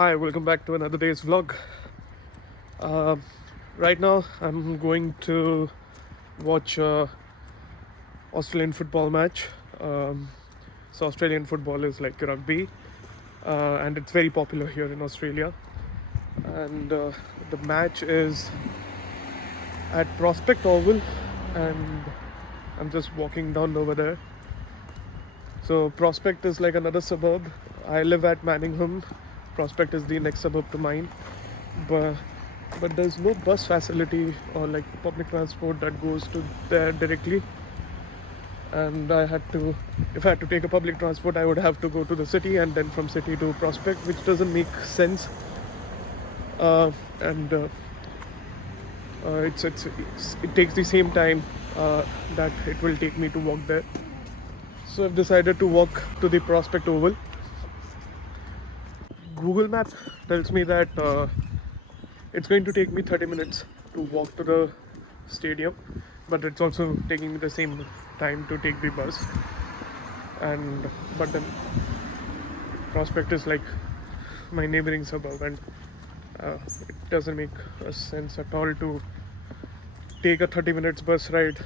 Hi, welcome back to another day's vlog. Uh, right now, I'm going to watch Australian football match. So Australian football is like rugby, and it's very popular here in Australia. And the match is at Prospect Oval, and I'm just walking down over there. So Prospect is like another suburb. I live at Manningham. Prospect is the next suburb to mine, but there's no bus facility or like public transport that goes to there directly. And if I had to take a public transport, I would have to go to the city and then from city to Prospect, which doesn't make sense. And it takes the same time that it will take me to walk there. So I've decided to walk to the Prospect Oval. Google Maps tells me that it's going to take me 30 minutes to walk to the stadium, but it's also taking me the same time to take the bus. But then Prospect is like my neighboring suburb, and it doesn't make a sense at all to take a 30 minutes bus ride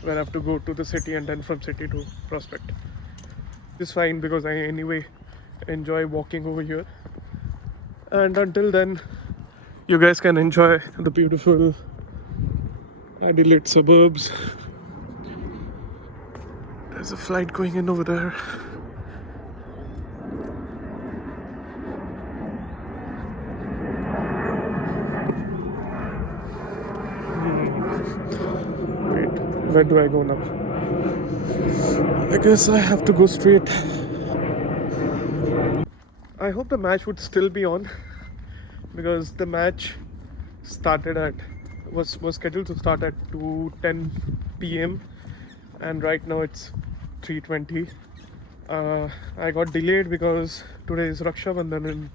where I have to go to the city and then from city to Prospect. It's fine because I anyway enjoy walking over here. And until then, you guys can enjoy the beautiful Adelaide suburbs. There's a flight going in over there. Wait, where do I go now? I guess I have to go straight. I hope the match would still be on, because the match was scheduled to start at 2:10 p.m. and right now it's 3:20. I got delayed because today is Raksha Bandhan in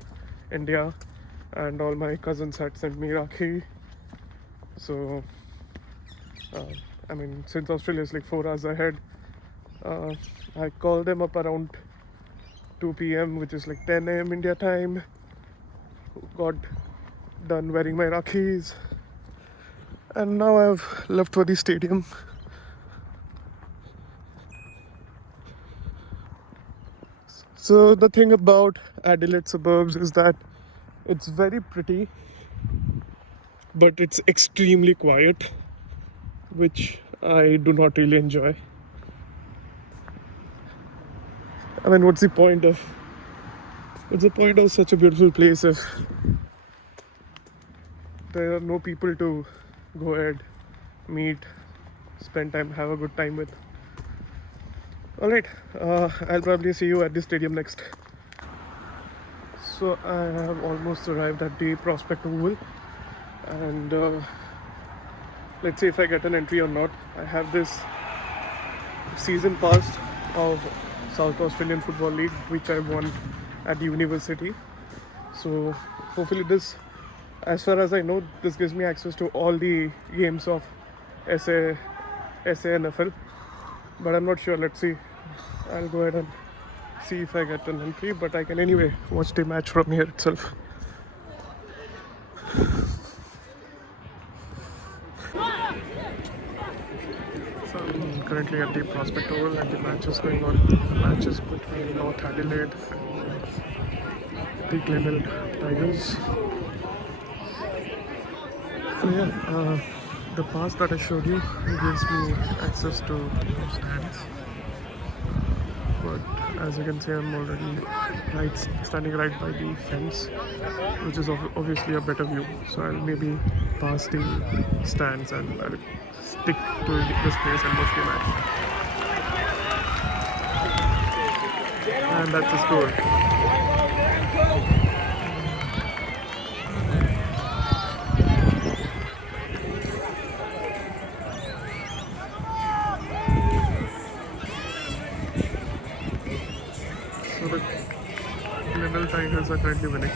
India, and all my cousins had sent me Rakhi. So, since Australia is like 4 hours ahead, I called them up around 2 p.m., which is like 10 a.m. India time. Got done wearing my Rakhis, and now I've left for the stadium. So the thing about Adelaide suburbs is that it's very pretty, but it's extremely quiet, which I do not really enjoy. I mean, what's the point of such a beautiful place if there are no people to go ahead, meet, spend time, have a good time with? Alright, I'll probably see you at the stadium next. So I have almost arrived at the Prospect Oval, and let's see if I get an entry or not. I have this season pass of South Australian Football League, which I won at the university. So hopefully this, as far as I know, this gives me access to all the games of SANFL, but I'm not sure. Let's see. I'll go ahead and see if I get an entry, but I can anyway watch the match from here itself. So I'm currently at the Prospect Oval and the match is going on. The match is between North Adelaide and the Glenelg Tigers. So yeah, the pass that I showed you gives me access to stands. But as you can see, I'm already standing right by the fence, which is obviously a better view. So I'll maybe pass the stands and I'll stick to this place and watch the match. And that's the score. So the Rundle Tigers are currently winning,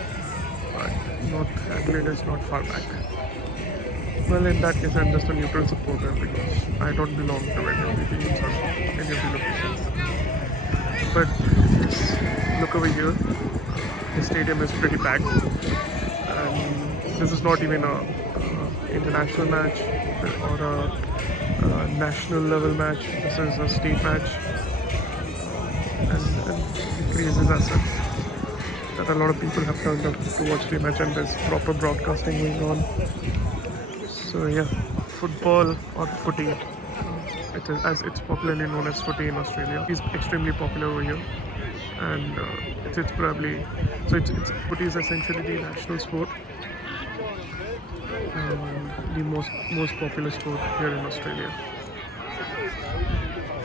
but North Adelaide is not far back. Well, in that case, I'm just a neutral supporter because I don't belong to any of the teams or any of the locations. But just look over here. the stadium is pretty packed, and this is not even a international match or a national level match. This is a state match, and it creases as such that a lot of people have turned up to watch the match, and there's proper broadcasting going on. So yeah, football or footy, it is, as it's popularly known as footy in Australia, is extremely popular over here, and it's probably so it's footy is essentially the national sport, the most popular sport here in Australia.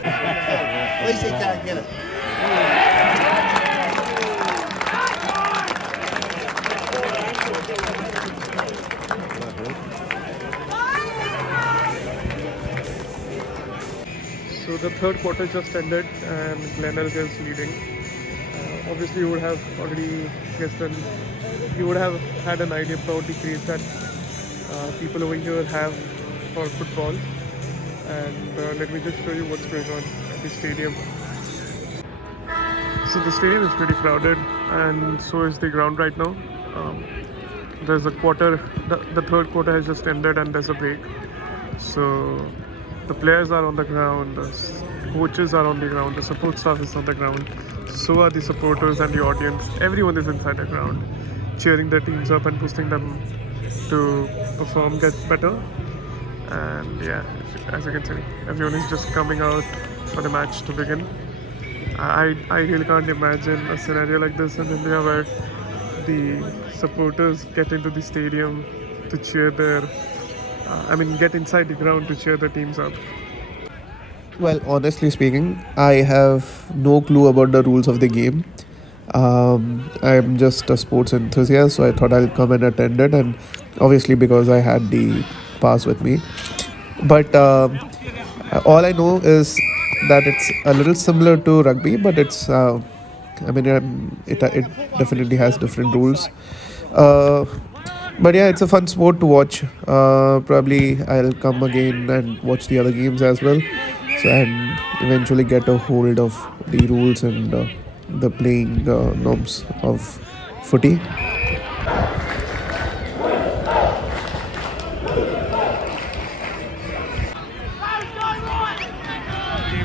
At least he can't get it. So the third quarter just ended and Glenelg is leading. Obviously you would have already guessed and you would have had an idea about the craze that people over here have for football. And let me just show you what's going on at the stadium. So the stadium is pretty crowded and so is the ground right now. There's a quarter, the third quarter has just ended and there's a break. So the players are on the ground, the coaches are on the ground, the support staff is on the ground, so are the supporters and the audience. Everyone is inside the ground, cheering their teams up and boosting them to perform, get better. And yeah, as you can see, everyone is just coming out for the match to begin. I really can't imagine a scenario like this in India where the supporters get into the stadium to cheer their get inside the ground to cheer the teams up. Well, honestly speaking, I have no clue about the rules of the game. I'm just a sports enthusiast, so I thought I'll come and attend it, and obviously because I had the pass with me. But all I know is that it's a little similar to rugby, but it's it definitely has different rules. But yeah, it's a fun sport to watch. Probably I'll come again and watch the other games as well, so and eventually get a hold of the rules and the playing norms of footy. Game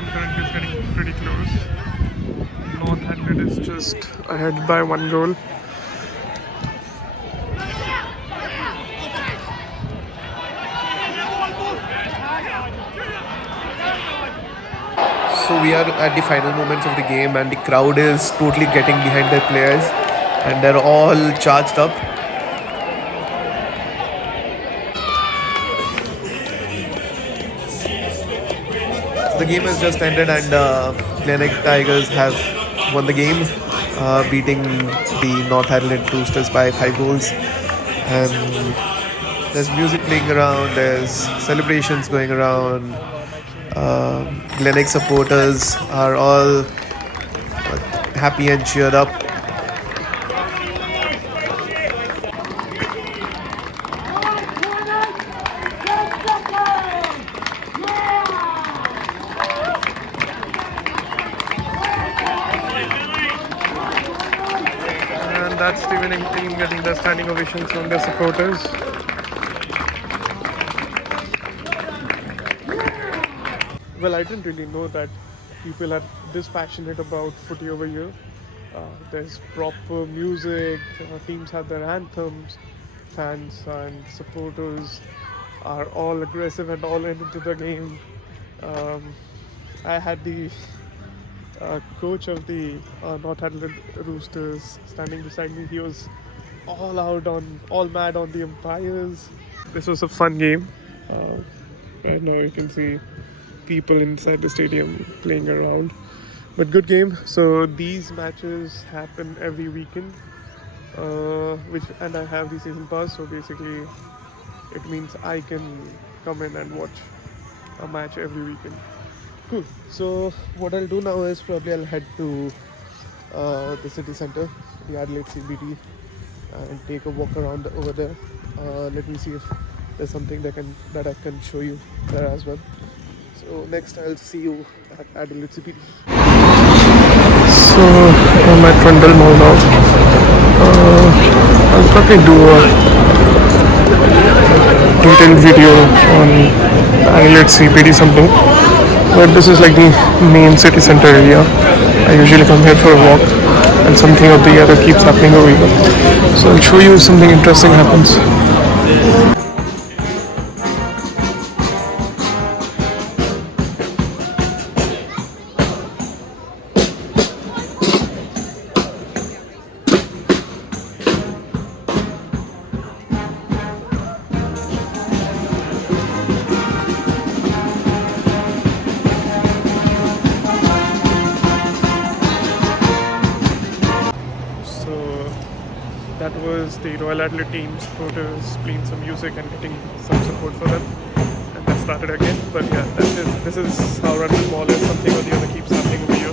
currently is getting pretty close. North Adelaide is just ahead by 1 goal. So we are at the final moments of the game, and the crowd is totally getting behind their players, and they're all charged up. So the game has just ended, and Glenelg Tigers have won the game, beating the North Adelaide Roosters by 5 goals. And there's music playing around, there's celebrations going around. Glenelg supporters are all happy and cheered up. And that's the winning team getting their standing ovations from their supporters. Well, I didn't really know that people are this passionate about footy over here. There's proper music, teams have their anthems, fans and supporters are all aggressive and all into the game. I had the coach of the North Adelaide Roosters standing beside me. He was all mad on the umpires. This was a fun game. Right now you can see people inside the stadium playing around, but good game. So these matches happen every weekend, and I have the season pass, so basically it means I can come in and watch a match every weekend. Cool. So what I'll do now is probably I'll head to the city center, the Adelaide CBD, and take a walk around over there. Let me see if there's something that I can show you there as well. So next I'll see you at Adelaide CBD. So I'm at Rundle Mall now. I'll probably do a detailed video on Adelaide CBD something. But this is like the main city center area. I usually come here for a walk, and something or the other keeps happening over here. So I'll show you if something interesting happens. That was the Royal Adelaide team supporters playing some music and getting some support for them, and that started again. But yeah, that's it. This is how Rundle Mall is. Something or the other keeps happening over here.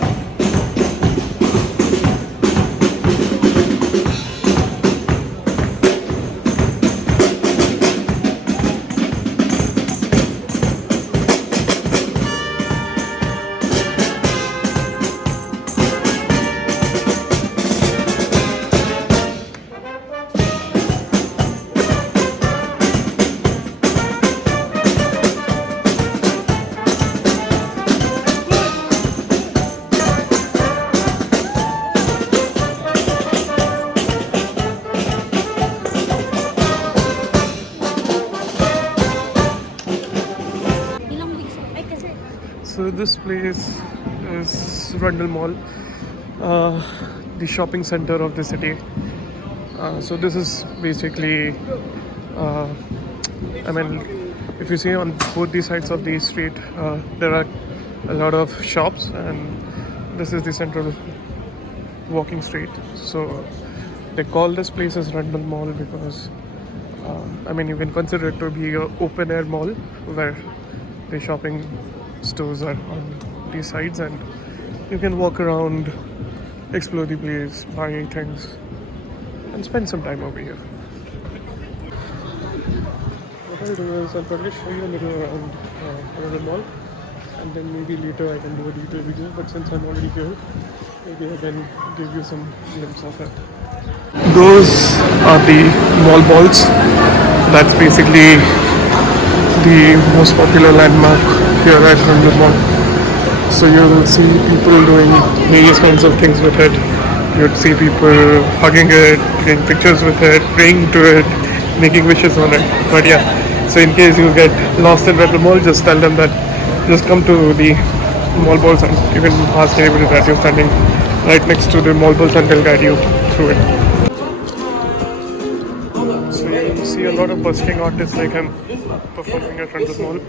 So this place is Rundle Mall, the shopping center of the city. So this is basically, I mean, if you see on both the sides of the street, there are a lot of shops, and this is the central walking street. So they call this place as Rundle Mall because, I mean, you can consider it to be an open air mall where the shopping stores are on these sides, and you can walk around, explore the place, buy things, and spend some time over here. What I'll do is I'll probably show you a little around the mall, and then maybe later I can do a detailed video. But since I'm already here, maybe I can give you some glimpse of it. Those are the mall balls. That's basically the most popular landmark here at Hindley Mall. So you'll see people doing various kinds of things with it. You'd see people hugging it, taking pictures with it, praying to it, making wishes on it. But yeah, so in case you get lost in Rundle Mall, just tell them that just come to the mall balls, and you can ask anybody that you're standing right next to the mall balls and they'll guide you through it. So you see a lot of busking artists like him performing at Rundle Mall.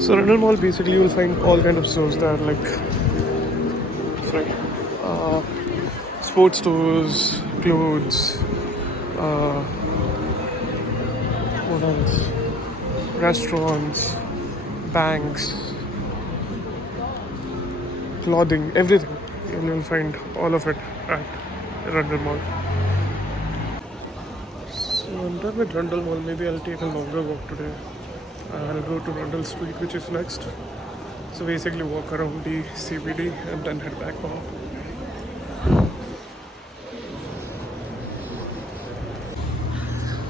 So Rundle Mall, basically you will find all kind of stores that are like, sports stores, clothes, what else? Restaurants, banks, clothing, everything. And you'll find all of it at Rundle Mall. So I'm done with Rundle Mall. Maybe I'll take a longer walk today. I'll go to Rundle Street, which is next. So basically walk around the CBD and then head back home.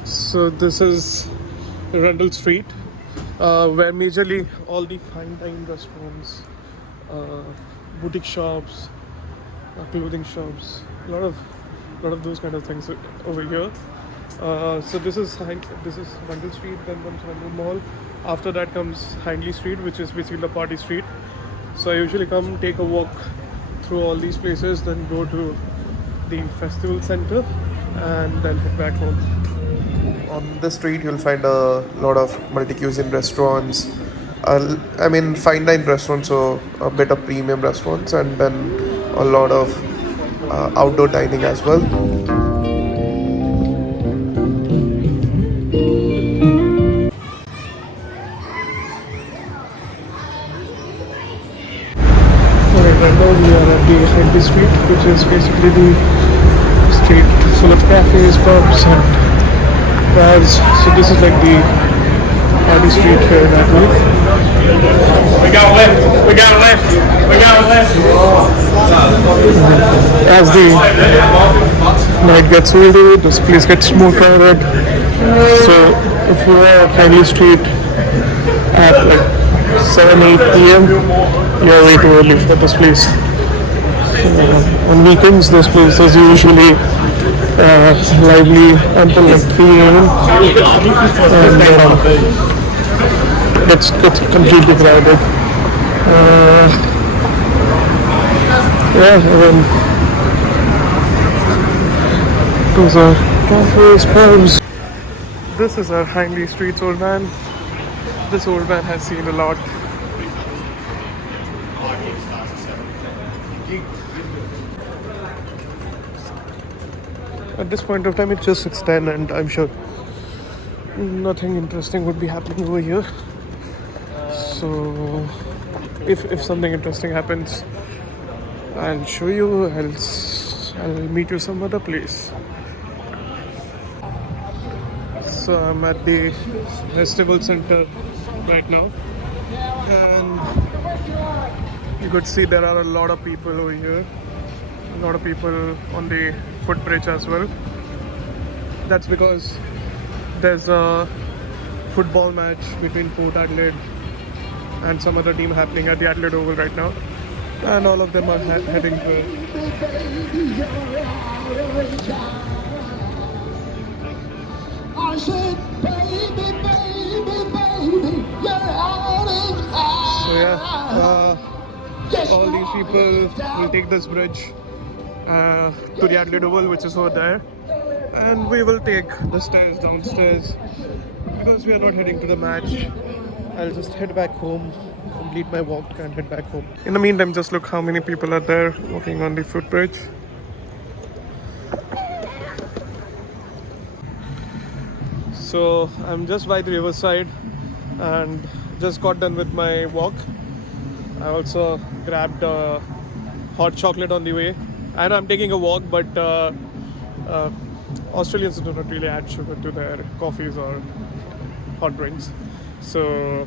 So this is Rundle Street, where majorly all the fine dine restaurants, boutique shops, clothing shops, a lot of those kind of things over here. So this is Rundle Street, then comes Rundle Mall. After that comes Hindley Street, which is basically the party street. So I usually come take a walk through all these places, then go to the festival center, and then head back home. On the street, you'll find a lot of multi-cuisine restaurants. I mean, fine dine restaurants, so a bit of premium restaurants, and then a lot of outdoor dining as well. Right now we are at the Hindley Street, which is basically the street full of cafes, pubs, and bars. So this is like the party street here in Adelaide. as the night gets older, this place gets more crowded. So if you are at Hindley Street at like 7-8 p.m., you're way too early for this place. On weekends, this place is usually lively until like 3 a.m. and gets completely crowded. Yeah, and then those are cafes, pubs. This is our Hindley Street's old man. This old man has seen a lot. At this point of time, it's just 6:10, and I'm sure nothing interesting would be happening over here. So, if something interesting happens, I'll show you. Else, I'll meet you some other place. So I'm at the festival center right now, and you could see there are a lot of people over here. A lot of people on the footbridge as well. That's because there's a football match between Port Adelaide and some other team happening at the Adelaide Oval right now, and all of them are heading to it. So yeah, all these people will take this bridge to the Adelaide Oval, which is over there, and we will take the stairs downstairs because we are not heading to the match. I'll just head back home, complete my walk and head back home. In the meantime, just look how many people are there walking on the footbridge. So I'm just by the riverside and just got done with my walk. I also grabbed a hot chocolate on the way. I know I'm taking a walk, but Australians do not really add sugar to their coffees or hot drinks. So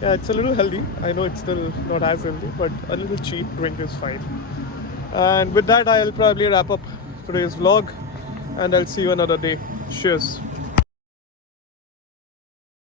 yeah, it's a little healthy. I know it's still not as healthy, but a little cheap drink is fine. And with that, I'll probably wrap up today's vlog, and I'll see you another day. Cheers.